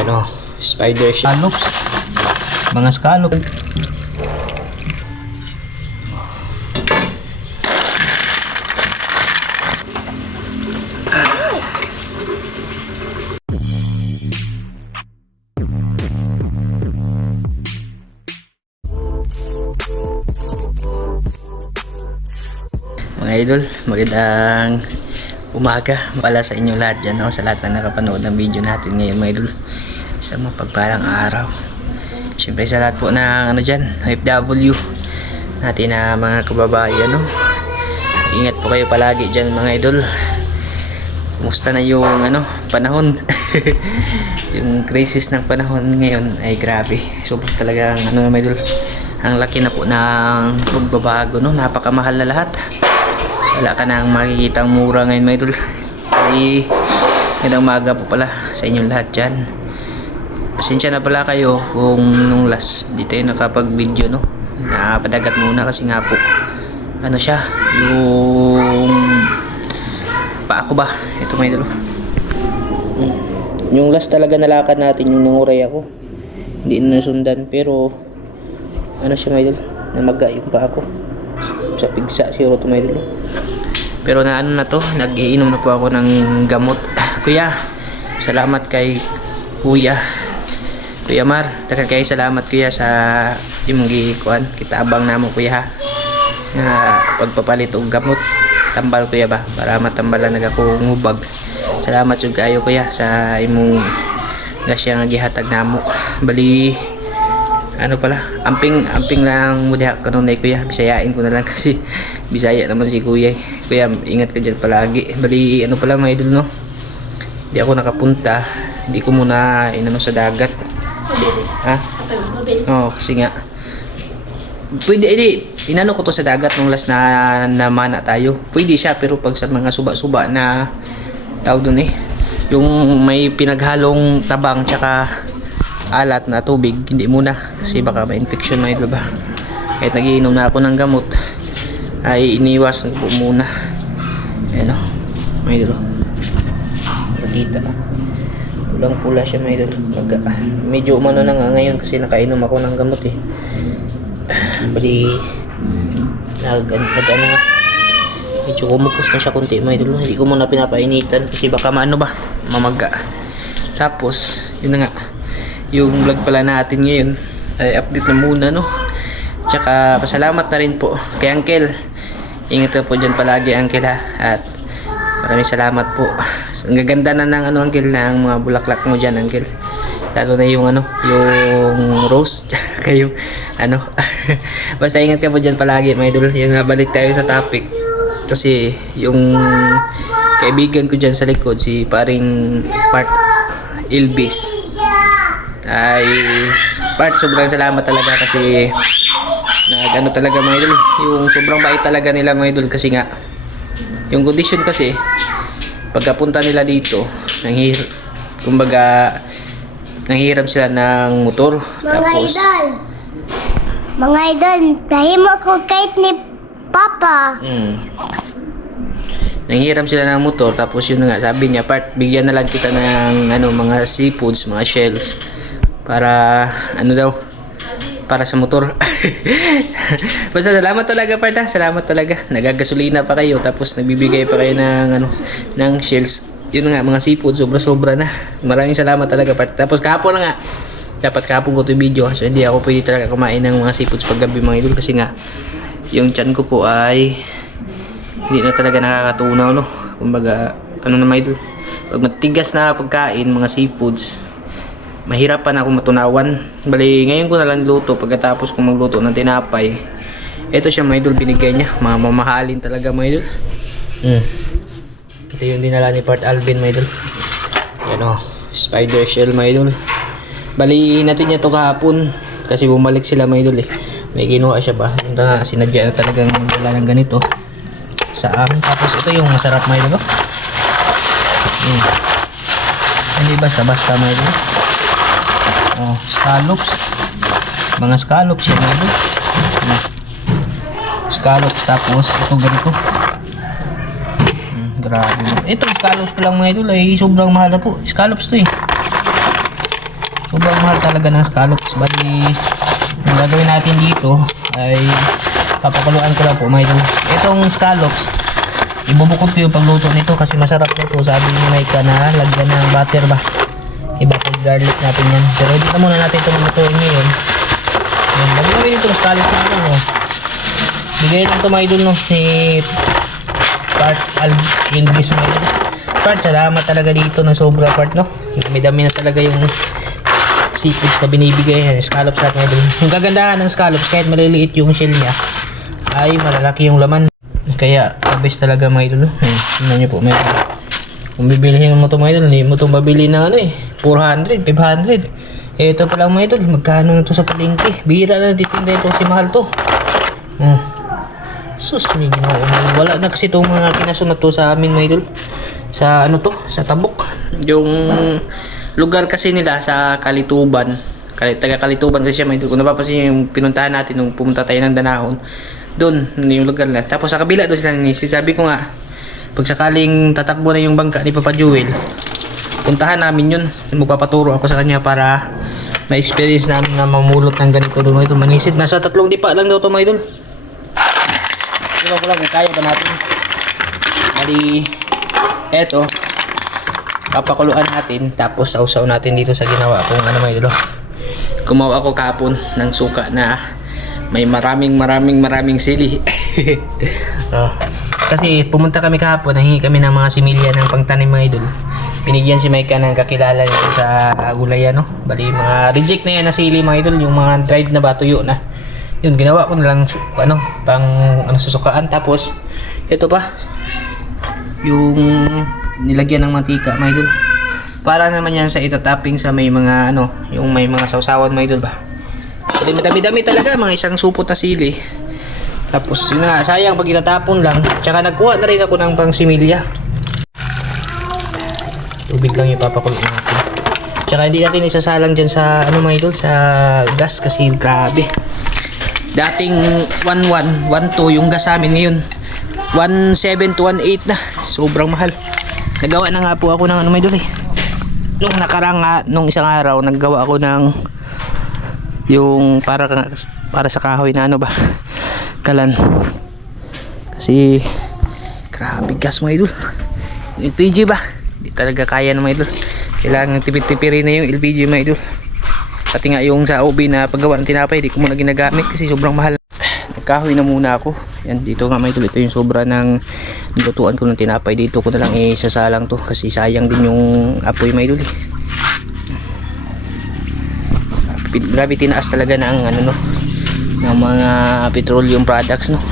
Yan o, spider scallops. Mga scallops. Mga idol, magandang umaga pala sa inyo lahat dyan, no? Sa lahat na nakapanood ng video natin ngayon mga idol, sa mapagpalang araw. Siyempre sa lahat po ng dyan, OFW natin na mga kababayan, no? Ingat po kayo palagi dyan mga idol. Kumusta na yung panahon? Yung crisis ng panahon ngayon ay grabe. So talagang mga idol, ang laki na po ng pagbabago, no? Napakamahal na lahat. Wala ka nang makikitang mura ngayon mga idol. Ay magandang umaga po pala sa inyong lahat dyan. Pasensya na pala kayo kung nung last di tayo nakapag video, no? Napadagat muna kasi nga po siya, yung pa ako ba ito mga idol. Yung last talaga nalakad natin, yung nanguray ako, hindi na nasundan, pero siya mga idol, namaga yung pa ako sa pigsa siguro ito mga idol. Pero na na to, nag-iinom na po ako ng gamot. Kuya, salamat kay Kuya Mar. Daghang kayo salamat kuya sa imong gikuan. Kita abang namo kuya ha. Nga pagpapalit og gamot. Tambal kuya ba para matambalan naga ko ngubag. Salamat jud kayo kuya sa imong gasya nga gihatag namo. Bali pala, amping lang mo diha kanunay kuya. Bisayain ko na lang kasi Bisaya naman si kuya. Kuya, ingat ka dyan palagi. Bali pala mga idol, no? Hindi ako nakapunta. Hindi ko muna sa dagat. Ha? Oo, kasi nga pwede, inano ko to sa dagat nung last na namana tayo. Pwede siya, pero pag sa mga suba-suba na tawag dun yung may pinaghalong tabang tsaka alat na tubig, hindi muna kasi baka ma-infection mga idol ba. Kahit nagiinom na ako ng gamot ay iniwas ko muna. Ayan o mga idol, nakita pulang pula siya mga idol. Medyo umano na nga ngayon kasi nakainom ako ng gamot bali nag nga medyo kumupos na siya kunti mga idol. Hindi ko muna pinapainitan kasi baka mamaga. Tapos yun na nga, yung vlog pala natin ngayon ay update na muna, no? Tsaka pasalamat na rin po kay Uncle. Ingat ka po dyan palagi Uncle ha. At maraming salamat po. Ang gaganda na ng Uncle, ng mga bulaklak mo dyan Uncle. Lalo na yung yung rose kayo basta ingat ka po dyan palagi mga idol. Yung balik tayo sa topic kasi yung kaibigan ko dyan sa likod, si paring Part Ilbis, ay Part, sobrang salamat talaga kasi talaga mga idol, yung sobrang bait talaga nila mga idol. Kasi nga yung condition kasi pagkapunta nila dito nanghihiram sila ng motor. Tapos mga idol, nahimo ko kahit ni Papa. Nanghihiram sila ng motor. Tapos yun nga, sabi niya, Part, bigyan na lang kita ng mga seafoods, mga shells para para sa motor. Basta salamat talaga Part ha. Salamat talaga, nagagasolina pa kayo tapos nagbibigay pa kayo ng shells. Yun nga, mga seafood, sobra na. Maraming salamat talaga Part. Tapos kahapon na nga, dapat kahapon ko ito video kasi hindi ako pwede talaga kumain ng mga seafoods paggabi mga idol kasi nga yung tiyan ko po ay hindi na talaga nakakatunaw, no? Kumbaga na mga idol, pag matigas na pagkain, mga seafoods, mahirapan ako matunawan. Bali ngayon ko na lang luto pagkatapos kong magluto ng tinapay. Ito siya mga idol, binigay niya, mamahalin talaga mga idol. Ito yung dinala ni Part Alvin mga idol. Yan o, spider shell mga idol. Bali natin niya to kahapon kasi bumalik sila mga idol may kinuha siya ba, sinadya na talagang dala ng ganito sa amin. Tapos ito yung masarap mga idol. Hindi basta mga idol. Scallops, mga scallops yan mga idol. Scallops, tapos ito ganito. Grabe. Ito scallops pa lang mga idol ay sobrang mahal na po. Scallops to Sobrang mahal talaga ng scallops. Bali, ang gagawin natin dito ay papakuluan ko lang po mga idol. Itong scallops, ibubukod ko yung pagluto nito kasi masarap nito. Sabi ni Micah na lagyan ng butter ba. Iba pag garlic natin yan. Pero hindi na muna natin itong lutuin ngayon. Lagyan namin itong scallops natin. No? Bigay lang ito mga idol no, si Part Ilbis mga idol. Part, salamat talaga dito ng sobra part no. Dami-dami na talaga yung seafoods na binibigay yan. Scallops natin mga idol. Yung kagandahan ng scallops, kahit maliliit yung shell niya, ay malalaki yung laman. Kaya, best talaga mga idol. Tingnan nyo po mga idol. Kung bibilihin mo ito mga idol, hindi mo ito mabili ng ano 400, 500. Ito pala mga idol, magkano na ito sa palengke. Bihira na titinda ito kasi mahal to. Sus, may ginawa. Wala na kasi itong mga kinasunod to sa amin mga idol. Sa ano to? Sa Tabuk. Yung lugar kasi nila sa Kalituban. Taga Kalituban kasi siya mga idol. Kung napapansin yung pinuntahan natin nung pumunta tayo ng Danaon. Doon, yung lugar lang. Tapos sa kabila doon sila ninisip. Sabi ko nga, pag sakaling tatakbo na yung bangka ni Papa Jewel, puntahan namin yun. Magpapaturo ako sa kanya para ma-experience namin na mamulot ng ganito doon ito manisid. Nasa 3 dipa lang daw ito mga idol. Diba ko lang kung kaya ba natin. Bali, eto, papakuluan natin. Tapos sausaw natin dito sa ginawa kung ano mga idol. Gumawa ako kahapon ng suka na may maraming sili. Kasi pumunta kami kahapon, nahingi kami ng mga similya ng pangtanim mga idol. Binigyan si Micah ng kakilala nito sa gulayan, no? Bali, mga reject na yan na sili mga idol, yung mga dried na ba, tuyo na. Yun, ginawa ko na lang, susukaan. Tapos, ito pa, yung nilagyan ng mantika mga idol. Para naman yan sa itatapping sa may mga, yung may mga sausawan mga idol ba. Kasi madami-dami talaga, mga isang supot na sili. Tapos yun nga, sayang pag itatapon lang. Tsaka nagkuha na rin ako ng pang similya. Tubig lang yung papakuloy natin. Tsaka hindi natin isasalang dyan sa mga idol, sa gas kasi grabe. Dating 1.1, 1.2 yung gas amin ngayon. 1.7 to 1.8 na. Sobrang mahal. Nagawa na nga po ako ng mga idol eh. Nung isang araw, naggawa ako ng yung para sa kahoy na kalan. Kasi grabe gas mga idol. Yung LPG ba? Hindi talaga kaya ng mga idol. Kailangan tipid-tipirin na yung LPG mga idol. Pati nga yung sa OB na paggawa ng tinapay, di ko muna ginagamit kasi sobrang mahal. Nagkahoy na muna ako. Yan, dito nga mga idol. Ito yung sobra ng nilutuan ko ng tinapay. Dito ko na lang isasalang to kasi sayang din yung apoy mga idol eh. Grabe tinaas talaga ng ng mga petroleum products no.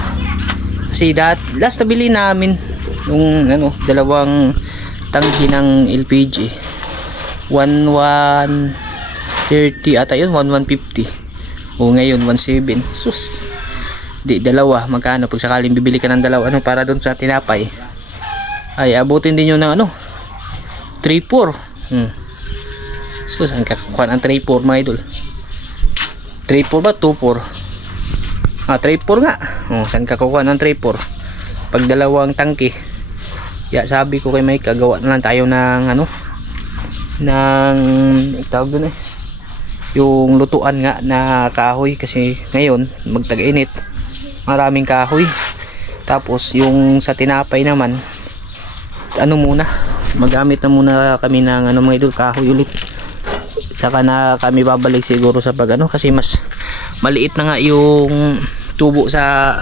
Kasi last na bili namin nung dalawang tangki ng LPG 1130 ata yun, 1150. O ngayon 17. Sus. Di dalawa magkano pag sakaling bibili ka ng dalawa para doon sa tinapay. Ay abutin din yun ng 3-4. Sus, ang kakuha ng 3-4 mga idol. 3-4 ba? 2-4? 3-4 nga. Saan ka kukuha ng 3-4? Pag dalawang tangke. Sabi ko kay Mike, gawa na lang tayo ng tawag doon yung lutuan nga na kahoy kasi ngayon magtag-init. Maraming kahoy. Tapos yung sa tinapay naman muna, magamit na muna kami ng mga idol, kahoy ulit. Saka na kami babalik siguro sa kasi mas maliit na nga yung tubo sa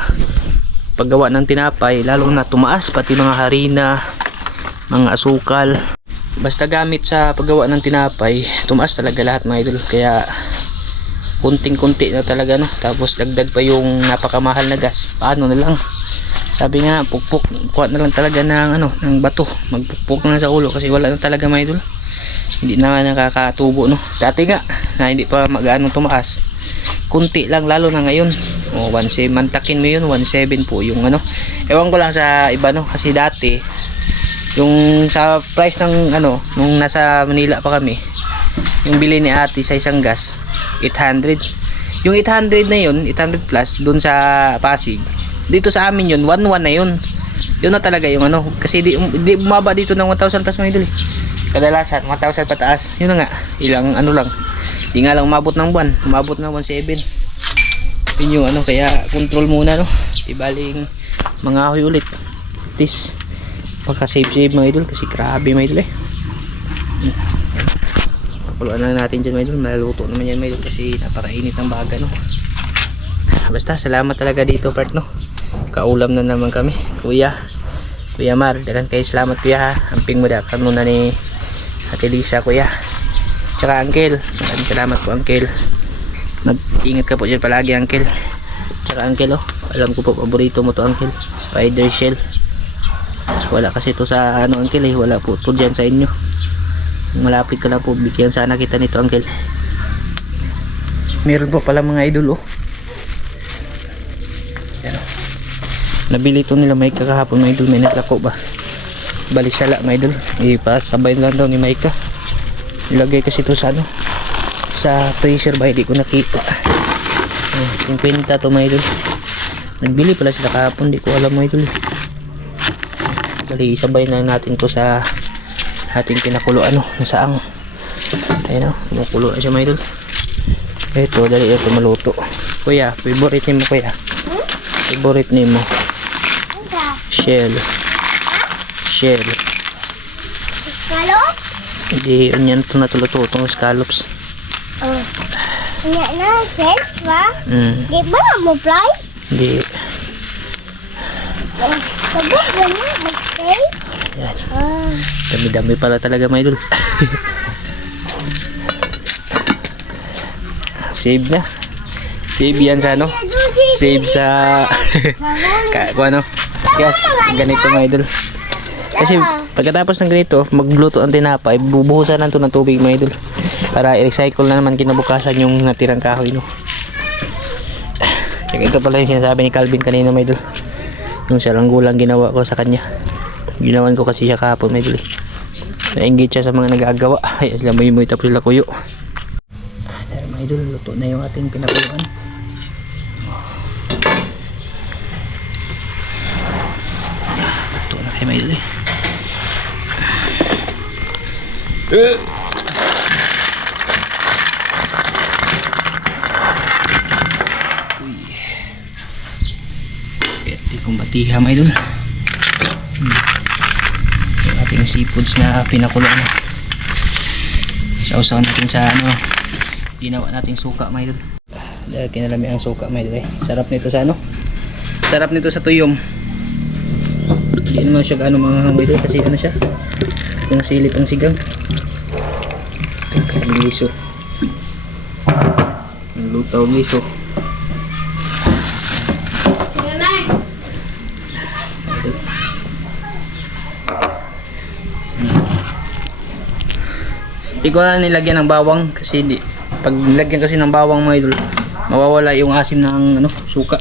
paggawa ng tinapay, lalo na tumaas pati mga harina, mga asukal. Basta gamit sa paggawa ng tinapay, tumaas talaga lahat mga idol. Kaya kunting-kunti na talaga Tapos dagdag pa yung napakamahal na gas. Paano na lang? Sabi nga, pukpok, kuha na lang talaga ng bato. Magpukpok na sa ulo kasi wala na talaga mga idol. Hindi na nakakatubo dati nga na hindi pa magaano tumaas, kunti lang, lalo na ngayon 1.7 mantakin mo yun, 1.7 po yung ewan ko lang sa iba kasi dati yung sa price ng nung nasa Manila pa kami, yung bili ni ate sa isang gas 800, yung 800 na yun, 800 plus dun sa Pasig. Dito sa amin yun 1.1 na yun na talaga yung kasi di bumaba dito ng 1,000 plus mga idol kadalasan 1,000 pataas. Yun na nga, ilang lang Di nga lang umabot ng buwan. Umabot ng 1.7. Yun yung ano, kaya control muna, no? Di baling mga ahoy ulit. At least, pagka-save mga idol. Kasi grabe mga idol eh. Pakuluan lang natin dyan mga idol. Maluto naman yan mga idol. Kasi napakainit ng baga, no? Basta, salamat talaga dito part, no? Kaulam na naman kami. Kuya Mar, dagan kayo salamat kuya ha. Amping mo da kanuna ni Ate Lisa kuya. Tsaka uncle, maraming salamat po uncle. Mag-ingat ka po dyan palagi uncle. Tsaka uncle oh, alam ko po paborito mo to uncle, spider shell. Wala kasi to sa ano uncle eh, wala po to dyan sa inyo. Malapit ka lang po, bigyan sana kita nito uncle. Meron po pala mga idol oh. Yan oh. Nabili ito nila Maika kahapon mga idol, may naglako ba balisala mga idol, ipasabay lang daw ni Maika. Ilagay kasi ito sa ano, sa freezer ba, hindi ko nakita. 50 to mga idol. Nagbili pala sila kahapon, hindi ko alam mga idol. Bali isabay na natin to sa ating pinakuluan no, nasaang. Ayun o, kumukulo na siya mga idol. Ito, dali ito maluto. Kuya, favorite mo kuya? Favorite mo? Shell. Scallops? Hindi, yan ito natuluto itong scallops. Oh. Nga na, sense ba? Di ba mo fry? Hindi. Sabog ba niya? Mag-stay? Yan. Dami-dami pala talaga mga idol. Save na. Save yan sa ano? Save sa kung ano? Yes, ganito mga idol. Kasi pagkatapos ng ganito, magluto ang tinapay, bubuhusan natin ng tubig mga idol. Para i-recycle na naman kinabukasan yung natirang kahoy no. Ito pala yung sinasabi ni Calvin kanina mga idol. Yung saranggulang ginawa ko sa kanya. Ginawan ko kasi siya kahapon mga idol. Na-engage siya sa mga nagagawa. Ay, sila muy tapos sila kuyo. Mga idol, luto na yung ating pinakuluan. Luto na kayo mga idol eh. Pwede kong batiha mga idol. Yung ating seafoods na pinakuloan na. Sausaw natin sa ano, ginawa nating suka mga idol. Dahil kinalami ang suka mga idol eh. Sarap nito sa ano, sarap nito sa tuyom. Hindi naman siya gaano mga idol kasi ano siya, yung silip ang sigang. Ang liso, ang lutaw liso. Hindi ko na nilagyan ng bawang kasi di, pag nilagyan kasi ng bawang mga idol, mawawala yung asim ng ano, suka.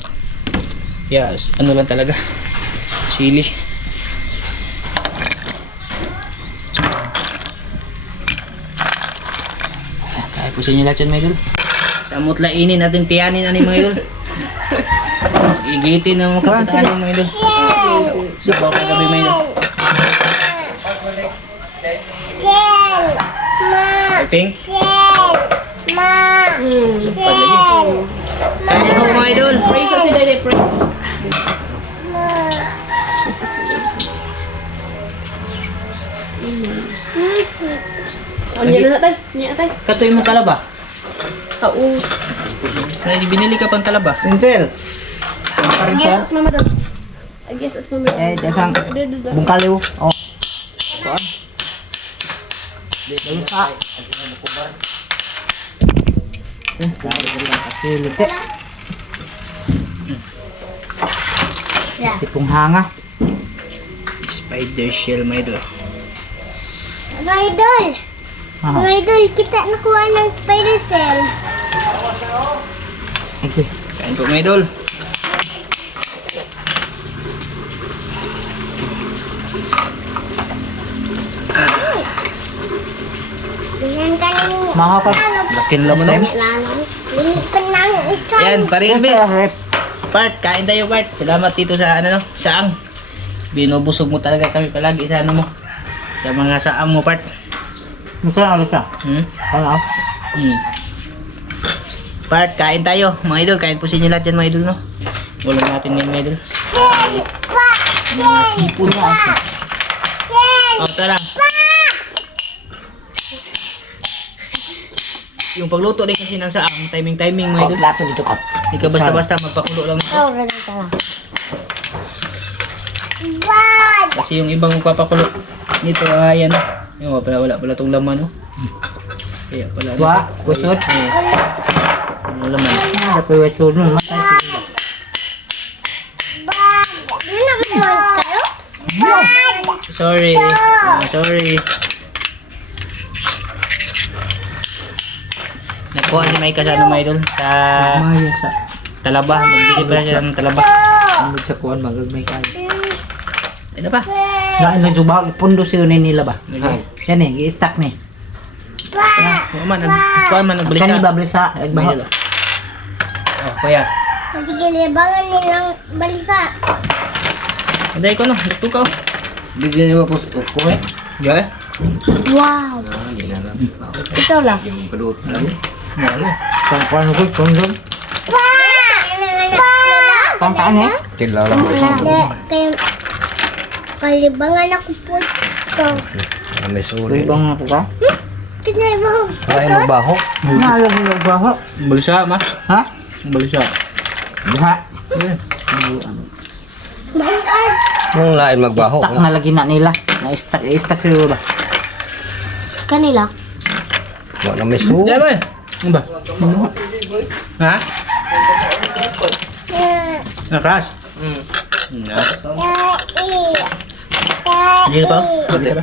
Yes, ano lang talaga, sili. Kaya po sa inyo lahat yan mga idol. Samot lainin natin, tiyanin natin mga idol. Igitin na mga kapatanin mga idol. Sabaw ka gabi mga idol. Ping? Ano mga idol? Pray kasi dali, pray. Ano na natin? Niya natin? Katoy mo talaba? Oo. Binili ka pang talaba? Sincel? Agyas as mama doon. Agyas as mama doon. Eh, dasang bungkaliw. Oh. Kuan? Dito sa. Tipong hanga. Spider shell mga idol. Mga idol! Mga idol, kita nakuha ng spider cell. Okay. Kain po mga idol. Ganyan ka ng Mga ka. Lakin lang mo no? linipan ng iskal. Yan, parilbis. Part, kain tayo part. Salamat dito sa ano no, saang. Binubusog mo talaga kami palagi sa ano mo. Sa mga saang mo part. Masarap siya. Hmm? Ano? part, kain tayo. Mga idol, kain po sa inyo lahat yan mga idol, no? Ulam natin yan mga idol. Seafood. Oh, tara. Yung pagluto din kasi ng saang, timing mga idol. Plato dito ka. Hindi ka basta-basta magpakulo lang ito. Oh, ready ka na. What? Kasi yung ibang magpapakulo nito, ayan. Yung wala pala itong laman, no? Kaya pala. Wa, kusot. Yung laman. Ada pa yung kusot mo. Matay ko dito. Yun naman yung scallops? Sorry. Sorry. Nakuha si Micah sa ano mga idol? Sa Maya sa. talaba. Magbili pa siya ng talaba. Ang sa kuwan, magagmay kayo. Ano pa? Lain lang subak, ipundo siya nila ba? Okay. Yan eh, i-stack ni. Oo man, nagbalik Kani siya. ba blesa? Mga idol. Oh, kuya. Sige, libangan nilang balisa. Anday ko no, luto ka. Bigyan niyo po ko eh. Yeah. Wow. Ito lang. Ano? Pangkuan ko, kondom. Pangkaan eh? Tilaw lang. Kaya kalibangan ako po ito. Ibang ako ka? Kinay mo. Ay magbaho. Nalo mo magbaho. Balisa ma. Ha? Balisa. Diha. Bakit? Yung lain magbaho. Stack na lagi na nila. Na-stack sila ba? Kanila. Wala na may su. Diyan ba? Ano ba? Ha? Nakas. Hindi pa?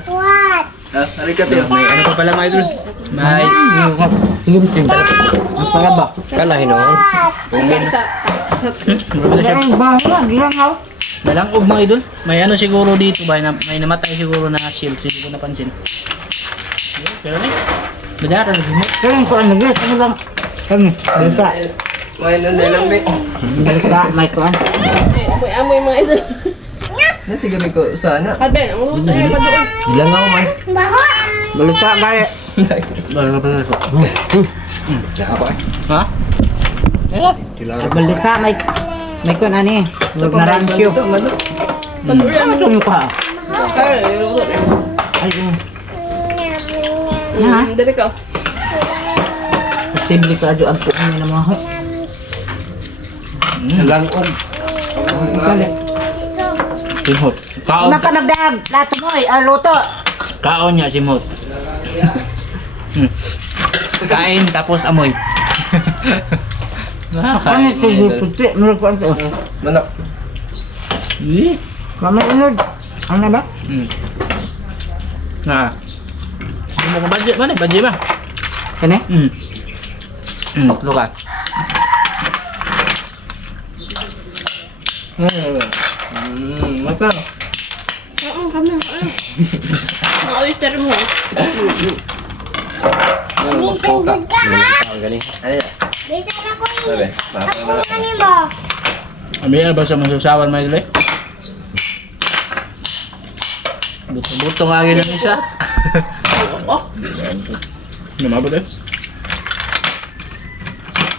What? May ano pa pala mga idol? May Limting. Ang palaba. Kana hinoon. marami na siya. Ang baho lang, gilangaw. Dalangog mga idol. May ano siguro dito ba? May namatay siguro na shield. Hindi ko napansin. Pero na. Madaran na mo. Kailan ko ang lagi? Ano lang? Kami, balsa. May nandilang may. Balsa, may kuan. Amoy mga idol. Nasigami ko sana. Kalben, ang luto ay madoon. Ilangaw man. Baho. Balsa, gaya. Balang pa na ko. Apa? Ha? Eh. Balsa, may kuan ani. Huwag na ransyo. Ano ito yung ka? Ay, yung luto eh. Ay, Ha? Dali ka. Simple ka adyo ang puon niya ng mga ho. Nagangog. Kali. Simhot. Kaon. Una ka nagdag. Lato mo ay luto. Kaon niya simhot. Kain tapos amoy. Ano ito yung puti? Meron ko ito. Manok. Kamay inod. Ano na ba? Nah. Mo ko budget mana? Budget ba? Kani? Lu ka. Mata. Oo, kami. Ang oyster mo. Isang good ka ha? Galing. Ano ya? Bisa na ko Sabi. yun. Ako nga mo. Ambil ba sa masasawan may dili? Buto-buto nga gina isa. Oh, Namabot eh.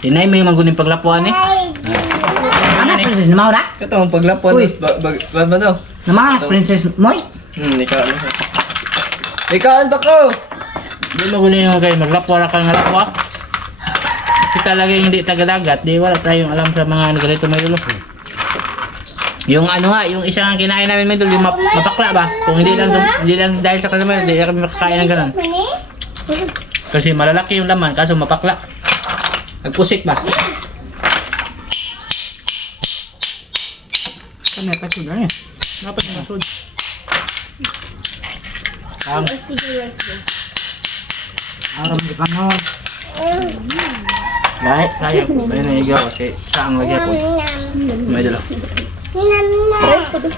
Tinay may maguning paglapuan eh. Ano princess? Namaw na? Ito ang paglapon. Uy. Ba ba daw? Namaw princess Moy? Ikaw ano? Ikaw ba ko? Di maguning nga kayo maglapuan ka nga lapwa. Kita lagi hindi taga-dagat, di wala tayong alam sa mga ganito may dulo. Yung ano nga, yung isang kinain namin may dulo, yung mapakla ba? Kung hindi lang dahil sa kasama, hindi kami makakain ng ganun. Mani? Kasi malalaki yung laman, kaso mapakla. Nagpusik ba? Kanya pa siya na eh. Dapat yung masod. Aram di panon. Right, sayang. Ayun na igaw kasi saang lagi ako. May dala.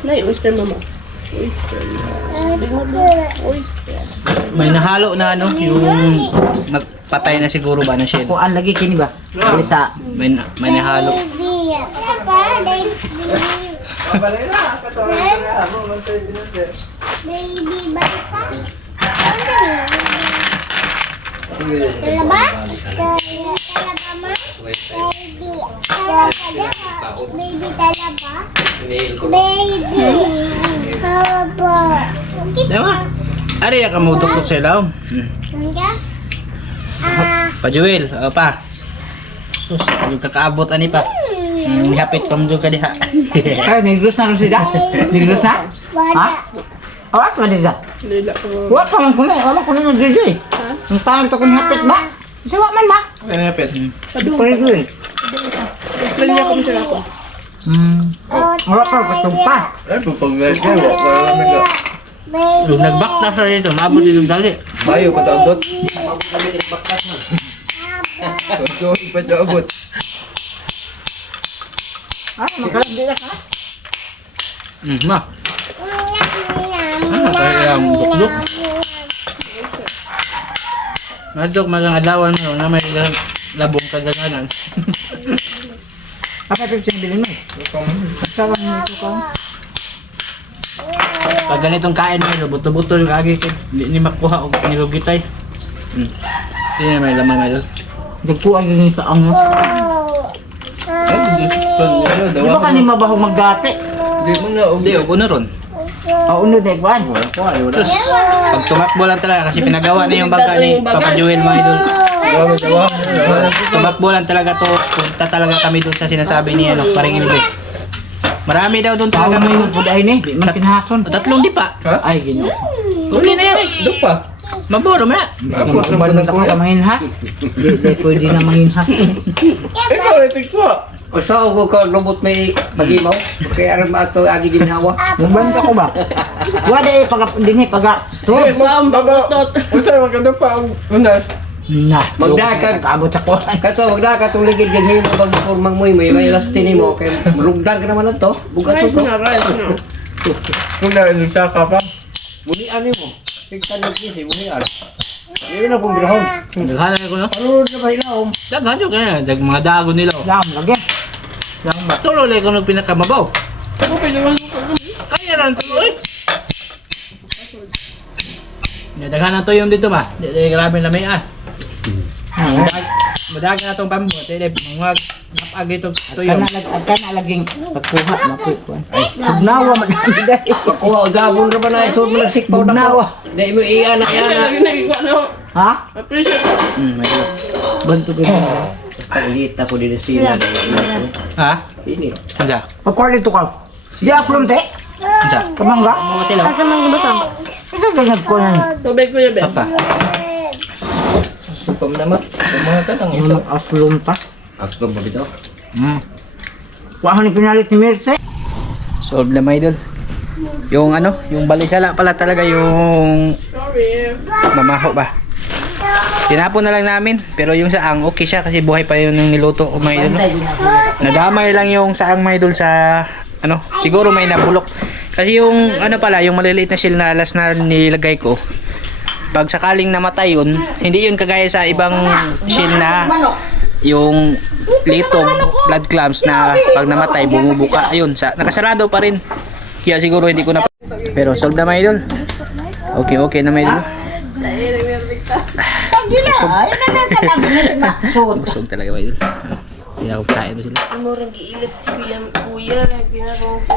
na yung oyster mo mo. May nahalo na ano, yung nagpatay na siguro ba na shell. Kuan lagi kini ba? Balsa. May nahalo. Baby. Apa? Baby balsa. Ano ba? Talaba ma? Baby talaga? Baby. Haba. Diba? Ari, ka mo tuktok sa ilaw. Hangga? Pa Joel, pa. Sus, yung kakaabot ani pa. Hapit pa mo ka diha. Ay, negros na rin sila. Negros na? Ha? Wala. Awas ba nila? Wala pa man kunay. Wala ko na nag-joy joy. Ang parang to kung hapit ba? Sawa man ba? Ano hapit? Pwede. Balinya ko sila ako. Wala pa, patumpa. Ay, pupag-like yan. Wala namin ka. Baby. Yung nagbaktas na rito, mabot yung dali. Bayo, pataabot. So, ipataabot. Ay, makalagdila ka. Ma. Kaya duk-duk. Madok magang adlawan mo na may labong kagananan. Apa ito yung bilhin mo? Sawa mo ito ka. Pag ganitong kain mo, buto-buto yung agi ko. Hindi ni makuha o nilugitay. Tingnan may laman na doon. Nagpuan yun sa ang mo. Ay, Diyos. Di ba kanima ba akong magdati? Hindi mo na. Hindi, ako na ron. Unod na ikuan. Sus, pag tumakbo lang talaga kasi pinagawa na yung bangka ni Papa Joel mga idol. Tumakbo lang talaga to. Punta talaga kami doon sa sinasabi ni paring Ingles. Marami daw doon talaga mga idol. Buday ni, di man kinahason. Tatlong di pa. Ay, gino. Uli na yan. Doon pa. Maboro maya. Tapos naman na ko mahinha. Di pwede na mahinha. Ikaw, itig ko. O sa ako ka robot may magimaw? Kaya aram ato agi ginhawa. Mabanta ko ba? Wada eh, dinhi paga. To. Saan ba botot? Usa, maganda pa ang unas. Na. Magdakan. Kaabot ako. Kato wagda ka tuligid ganhi mo bang formang mo may lastin mo kay marugdan ka naman ato. Bugat Rice to. na, rice na. Kung nailusa ka pa. Muni ani mo. Tigtan mo kisi muni ar. Yun na pong birahon. Daghanan ko no. Ano na ba ilawom? Daghan yung kaya. Dag mga dago nila. Lam lagi. Yang matuloy lang kung pinakamabaw. Okay naman. Kaya lang tuloy. Daghanan to yung dito ma. Di grabe na may Madagan na itong bambo. Tele, mga napag ito tuyo. Kana laging pagkuha makuha. Bugnawa man dai. Kuha o gabon ra ba na ito mo nagsikpaw na Bugnawa. Dai mo iya na Kaya yan. lagi nagigwa na ako. Ha? Appreciate ko. Bantu ko. Palit ako din sila. Ha? Ini. Anja? Pagkuha dito ka. Di afrom te. Anja? Kamangga. Mga tilaw. Asa man gibatan? Ito ganyan ko yan. Tubig ko yabe. Papa. Supam naman. Mga katang isa. Yung aflom pa. Ako mo dito. Kuha ni pinalit ni Merce. Solve na mga idol. Yung yung balisala pala talaga yung Sorry. mamaho ba. Tinapon na lang namin, pero yung saang okay siya kasi buhay pa yun yung niluto ko mga idol. Nadamay lang yung saang mga idol sa siguro may nabulok. Kasi yung pala, yung maliliit na shell na alas na nilagay ko. Pag sakaling namatay yun, hindi yun kagaya sa ibang shell na yung litong blood clams na pag namatay bumubuka. Ayun, nakasarado pa rin. Kaya siguro hindi ko na. Pero solve na mga idol. Okay na mga idol. Busog talaga mga idol. Hindi ako kain mo sila. Murang giilit si kuya. Kuya, ginagawa ko.